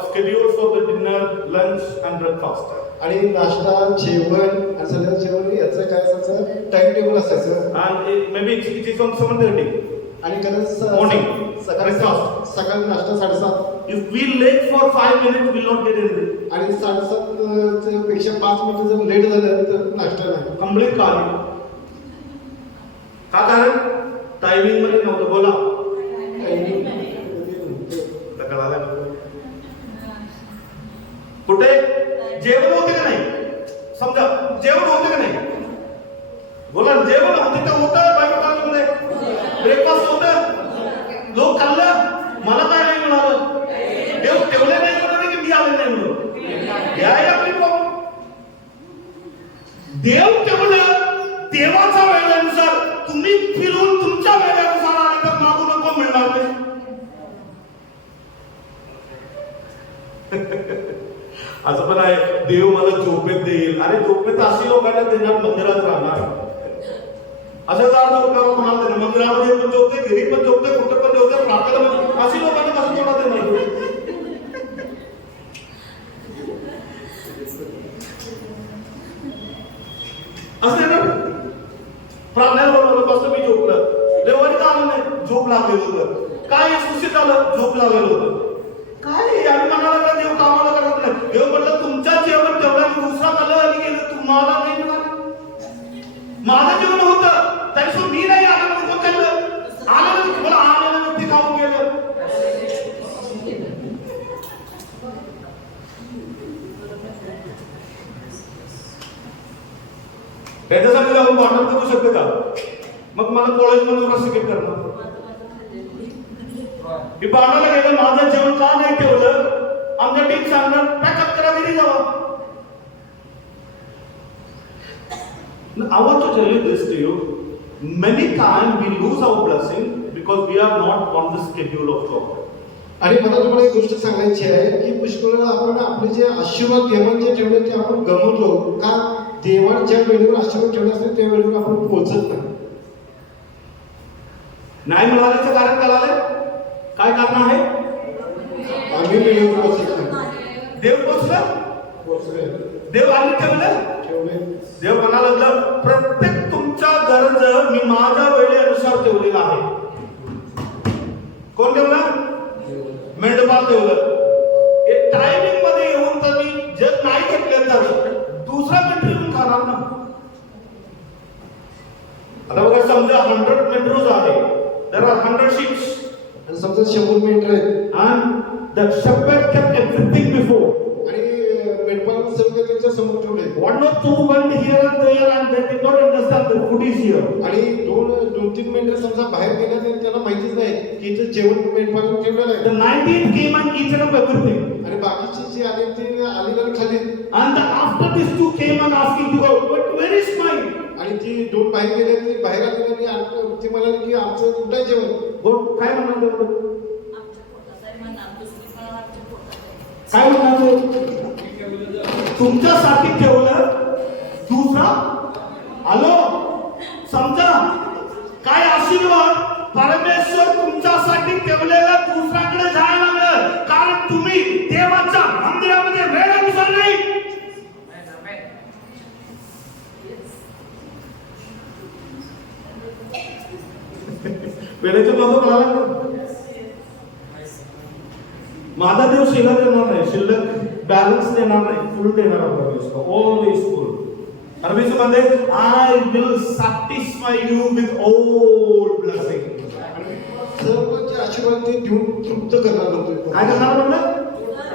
schedule for the dinner, lunch and breakfast. आणि नाश्ता जेवण आणि सगळं जेवण याचं काय असायचं टाइम टेबल असायचं. And maybe it is on 7:30. आणि Morning. सकाळी Breakfast. सकाळी नाश्ता 7:30. If we late for 5 minutes, we will not get anything. आणि 7:30 पेक्षा 5 मिनिटं जर लेट झालं तर नाश्ता नाही. Complete कार्य. का कारण टायमिंग मध्ये नव्हतं. बोला कळालं ना? कुठे जेवण होते का नाही? समजा जेवण होते का नाही? बोला जेवण होते का? होतं बायबल कॉलेजमध्ये. ब्रेकफास्ट होतं, लोक खाल्लं. मला काय नाही मिळालं. देव ठेवले नाही म्हणून की मी आले नाही म्हणून. काय आपली प्रॉब्लेम? देव ठेवलं देवाच्या वेळेनुसार. तुम्ही फिरून तुमच्या वेळेनुसार आले तर मागू नको मिळणार नाही. असं पण आहे, देव मला झोपेत देईल. अरे झोपेत अशी लोकांना देणार, मंदिरात राहणार. असं चार लोकांना म्हणाल देणार, मंदिरामध्ये पण झोपते, घरी पण झोपते, कुठे पण झोपते, प्रार्थना. अशी लोकांना कसं थोडा देणार? असं आहे ना. प्राण्याला बोलवलं बसलं मी झोपलं. रविवारी का आलं नाही? झोप लागलेलं होतं. काय सुशीत आलं? झोप लागलेलं होतं. काय आम्ही म्हणाला का देव कामाला करत नाही? देव म्हटलं तुमच्या जेवण तेवढा मी दुसरा कलर आणि गेलं तुम्हाला नाही मिळालं. माझं जेवण होतं त्याच्यासोबत मी नाही आलं म्हणून कोण खाल्लं? आलं मला आलेलं ते खाऊन गेलं. त्याच्यासाठी जाऊन भांडण करू शकतो का? मग मला कॉलेजमध्ये प्रशिक्षण करणार. मी भांडायला गेलं माझं जेवण का नाही ठेवलं? आमच्या टीम सांगणार पॅकअप करा घरी जावा. I want to tell you this to you. Many times we lose our blessing because we are not on the schedule of God. आणि मला तुम्हाला एक गोष्ट सांगायची आहे की पुष्कळ वेळा आपण आपले जे आशीर्वाद देवाने जे ठेवले ते आपण गमवतो. का? देवाने ज्या वेळेवर आशीर्वाद ठेवले असते त्या वेळेवर आपण पोहोचत नाही. नाही मिळाल्याचं कारण कळालं? काय कारण आहे? आम्ही वेळेवर पोहोचत नाही. देव पोचला? देव आम्ही ठेवलं? देव म्हणाला लागलं प्रत्येक तुमच्या गरज मी माझ्या वेळेनुसार ठेवलेला आहे. कोण ठेवलं? मेंढपाळ ठेवलं. एक टायमिंग मध्ये येऊन तर मी जर नाही घेतलं तर दुसरा मेंढर येऊन खाणार ना. आता बघा समजा 100 मेंढरूज आहे. there are 100 sheep. आणि समजा 100 मेंढर आहेत And the shepherd kept everything before. आणि मेंढपाळांना सगळं त्यांच्या समोर ठेवले. One or two went here and there and they did not understand the food is here. आणि दोन तीन मेंढर समजा बाहेर गेले तर त्यांना माहितीच नाही की इथे जेवण मेंढपाळांना ठेवलेलं आहे. The 19 came and eaten up everything. आणि बाकीचे जे आले ते आलेले खाली. And after these two came and asking to God, but where is mine? आणि ती दोन बाहेर गेले ते बाहेर आले आणि ते म्हणाले की आमचं कुठं आहे जेवण? God काय म्हणाल तेवढं? आमच्या पोटात आहे म्हणा, दुसरी पण आमच्या पोटात आहे. काय म्हणाल? तुमच्यासाठी ठेवलं दुसरा आलो. समजा काय आशीर्वाद परमेश्वर तुमच्यासाठी ठेवलेला दुसऱ्याकडे जायला लागलं कारण तुम्ही देवाच्या मंदिरामध्ये वेळेनुसार नाही. वेळेचं महत्व कळालं. माझा देव शिल्लक देणार नाही, शिल्लक बॅलन्स देणार नाही, फुल देणार आपल्याला. ऑलवेज फुल. परमेश्वर म्हणते I will satisfy you with all blessing. सर्व जे आशीर्वाद ते देऊन तृप्त करणार होते. काय करणार म्हणलं?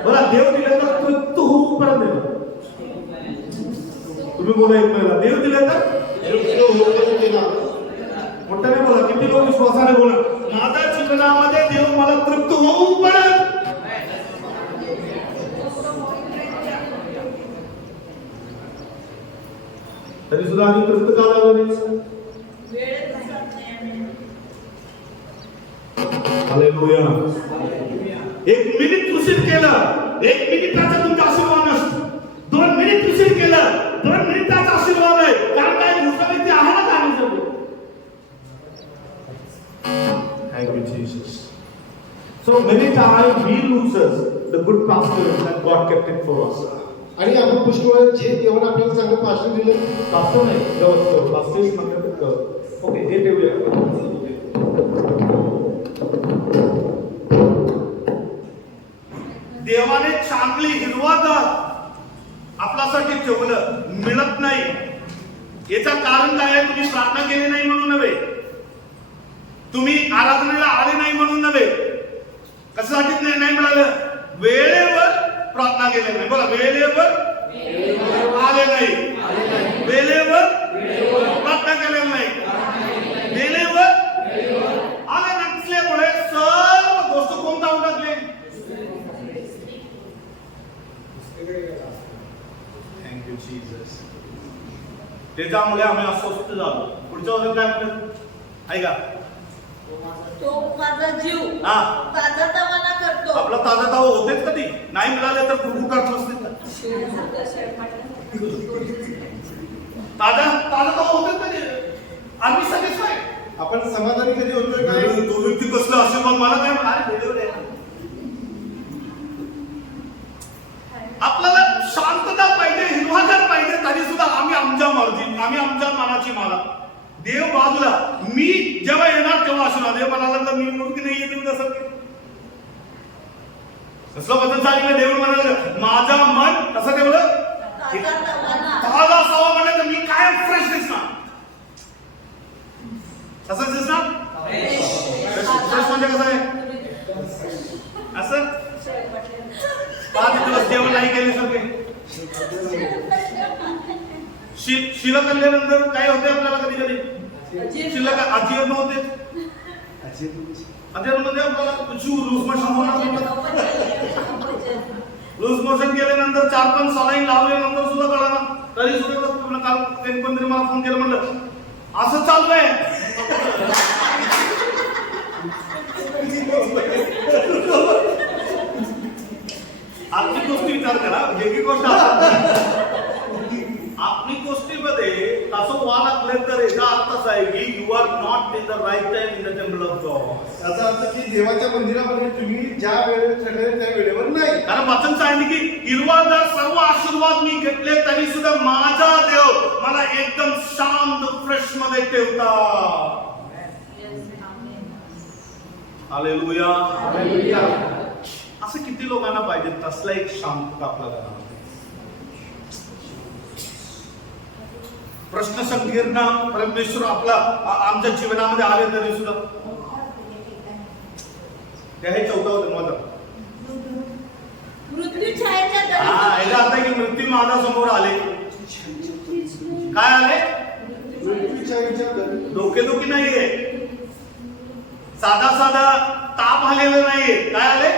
बघा देव दिले तर तृप्त होऊपर्यंत देणार. तुम्ही बोला एक महिला देव दिले तर मोठ्याने बोला. किती लोक विश्वासाने बोला माझ्या जीवनामध्ये देव मला तृप्त होऊपर्यंत. तरी सुद्धा आम्ही तृप्त का झालो नाही? हालेलुया. एक मिनिट उशीर केलं, एक मिनिटाचा तुमचा आशीर्वाद नसतो. 2 मिनिट उशीर केलं, 2 मिनिटाचा आशीर्वाद आहे. कारण काय दुसरा व्यक्ती आहे ना काय? Thank you, Jesus. So many times we loses the good pastors that God kept it for us. आणि आपण पुष्कळ जे देवाने आपल्याला चांगलं पास्टर दिलं. पास्टर नाही, पास्टर्स म्हणतात. ओके हे ठेवूया. देवाने चांगली हिरवागार आपल्यासाठी ठेवलं मिळत नाही. याचं कारण काय आहे? तुम्ही प्रार्थना केली नाही म्हणून नव्हे, तुम्ही आराधनेला आले नाही म्हणून नव्हे. कशासाठी नाही मिळालं? वेळेवर प्रार्थना केली नाही. बोला वेळेवर आले नाही, वेळेवर प्रार्थना केलेली नाही, वेळेवर आले नसल्यामुळे सर्व गोष्ट कोणता उडकले. Thank you Jesus. त्याच्यामुळे आम्ही अस्वस्थ झालो. पुढच्या वर्षात काय म्हणतात ऐका, तो माझा जीव हा ताजा तवाना करतो. आपला ताजा ताव होतेच कधी नाही मिळाले तर फुगू काढत नसते. ताजा ताजा ताव होतेच कधी आम्ही सगळेच नाही. आपण समाधानी कधी होतोय काय? तो व्यक्ती कसला आशीर्वाद मला काय म्हणाले. आपल्याला शांतता पाहिजे, हिरवागार पाहिजे. तरी सुद्धा आम्ही आमच्या मर्जी, आम्ही आमच्या मनाची माला. देव बाजूला, मी जेव्हा येणार तेव्हा आशीर्वाद. देव म्हणाला मी मूर्ती नाही येते कसं कसलं बदल झाली. देव म्हणाला माझा मन कसं ठेवलं ताजा असावा. म्हणलं तर मी काय फ्रेश दिसणार. कसं दिसणार फ्रेश म्हणजे कसं आहे असं 5 दिवस जेवण नाही केले सारखे. शिल्लक आणल्यानंतर काय होते आपल्याला कधी कधी शिल्लक अजीर्ण होते. अजीर्ण म्हणजे आपल्याला लूज मोशन होणार. लूज मोशन केल्यानंतर 4-5 सलाईन लावल्यानंतर सुद्धा कळणार. तरी सुद्धा काल कोणतरी मला फोन केला म्हणलं असं चालू आहे. आर्थिक गोष्टी विचार करा. वेगळी गोष्ट आत्मिक गोष्टीमध्ये असं व्हा लागले तर याचा अर्थ असा आहे की you are not in the right time in the temple of God. याचा अर्थ की देवाच्या मंदिरामध्ये तुम्ही ज्या वेळेत ठरले त्या वेळेवर नाही. कारण वाचन सांगितले की हिरवागार सर्व आशीर्वाद मी घेतले तरी सुद्धा माझा देव मला एकदम शांत फ्रेश मध्ये ठेवता. हालेलुया. असं किती लोकांना पाहिजे तसला एक शांतता आपल्याला. प्रश्न संकीर्ण परमेश्वर आपला आमच्या जीवनामध्ये आले तरी सुद्धा हे 14 होतं माझं. मृत्यू छायेच्या याचा अर्थ की मृत्यू माझ्या समोर आले. काय आले? डोकेदुखी नाहीये, साधा साधा ताप आलेला नाहीये. काय आले?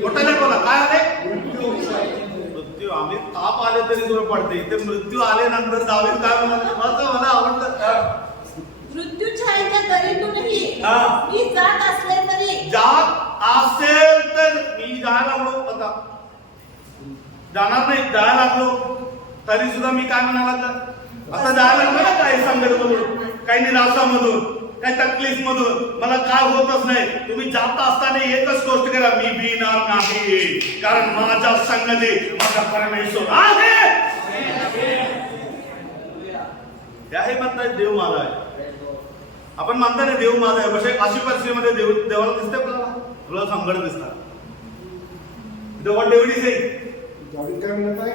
मोठ्याने बोला. काय आले? मृत्यू. आम्ही ताप आले तरी दूर पडते. इथे मृत्यू आल्यानंतर दावीद काय म्हणतात मला आवडतं. मृत्यू छायेच्या दरीतूनही मी जात असले तरी. जात असेल तर मी जायला लागलो. आता जाणार नाही, जायला लागलो तरी सुद्धा मी काय म्हणायला लागलं. आता जायला लागलो ना काही संकटमधून, काही निराशामधून, काही तकलीफ मधून मला काय होतच नाही. तुम्ही जात असताना एकच गोष्ट करा, मी भिणार नाही कारण माझ्या संगती माझा परमेश्वर आहे. त्याही म्हणतात देव माझा आहे. आपण म्हणता ना देव माझा आहे. म्हणजे अशी परिस्थितीमध्ये देवाला दिसते आपल्याला, तुला संकट दिसतात. What David is saying? दावीद काय म्हणत आहे?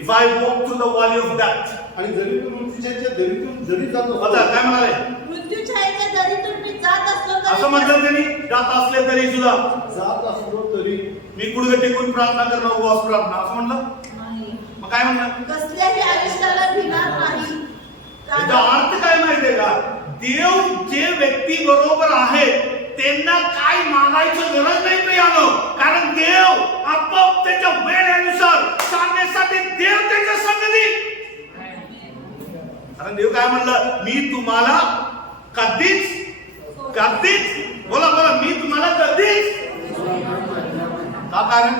If I walk through the valley of death. आणि जरी तू मृत्यूच्या दरीतून जरी जात आता काय म्हणाले? मृत्यू छायेच्या दरीतून मी जात असलो असं म्हटलं त्यांनी, जात असले तरी सुद्धा जात असलो तरी मी गुडघे टेकून प्रार्थना करणार, उपवास प्रार्थना असं म्हणलं. मग काय म्हणलं? कसल्याही अरिष्टाला भिणार नाही. याचा अर्थ काय माहितीये का? देव जे व्यक्ती बरोबर आहे त्यांना काय मागायचं गरज नाही प्रियानो. कारण देव आपोआप त्याच्या वेळेनुसार सांगण्यासाठी देव त्याच्या संगती. कारण देव काय म्हणलं, मी तुम्हाला कधीच कधीच बोला बोला मी तुम्हाला कधीच. का कारण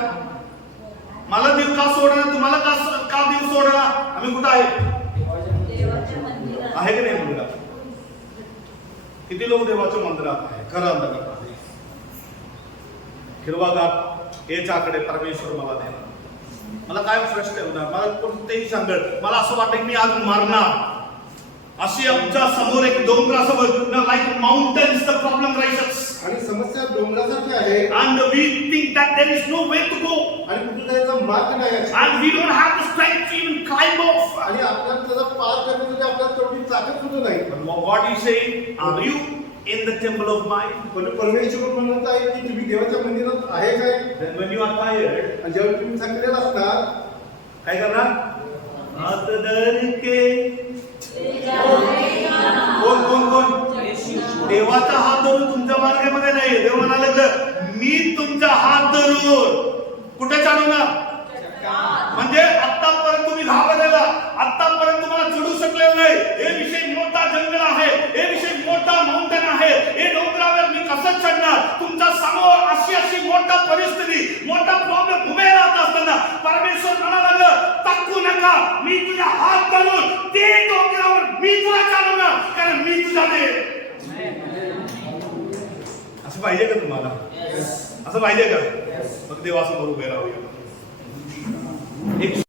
मला देव का सोडणार, तुम्हाला का देव सोडणार? आम्ही कुठं आहे? आहे की नाही मंदिरात? किती लोक देवाच्या मंदिरात आहे? खरं अंधकार हिरवागार याच्याकडे परमेश्वर मला देणार. मला काय फ्रेश ठेवणार? मला कोणतेही संकट, मला असं वाटतं की मी आज मरणार. अशी आमच्या समोर एक डोंगरासमोर like mountains the problem rises. आणि समस्या डोंगरासारखी आहे. And we think that there is no way to go. आणि कुठे जायचा मार्ग नाही. And we don't have the strength to even climb off. आणि आपल्याला त्याला पार करण्यासाठी आपल्याला तेवढी ताकद सुद्धा नाही. But what is saying? Are you in the temple of mind? पण परमेश्वर म्हणत आहे की तुम्ही देवाच्या मंदिरात आहे काय? Then when you are tired, आणि जेव्हा तुम्ही थकलेला असणार काय करणार? हात धर के कोण कोण कोण? देवाचा हात धरून तुमच्या मार्गामध्ये नाही. देव म्हणाले मी तुमचा हात धरून कुठे चालवणार? म्हणजे आतापर्यंत तुम्ही घाबरलेला, आतापर्यंत तुम्हाला चढू शकलेला नाही. हे विषय मोठा जंगल आहे, हे विषय मोठा माउंटेन आहे. हे डोंगरावर मी कसं चढणार? तुमच्या समोर अशी मोठा परिस्थिती, मोठा प्रॉब्लेम उभे राहत असताना परमेश्वर म्हणाला टाकू नका, मी तुझ्या हात धरून ते डोंगरावर मी तुला चालवणार कारण मी तुझा देव. असं पाहिजे का तुम्हाला? असं पाहिजे का? मग देवासमोर उभे राहूया. एक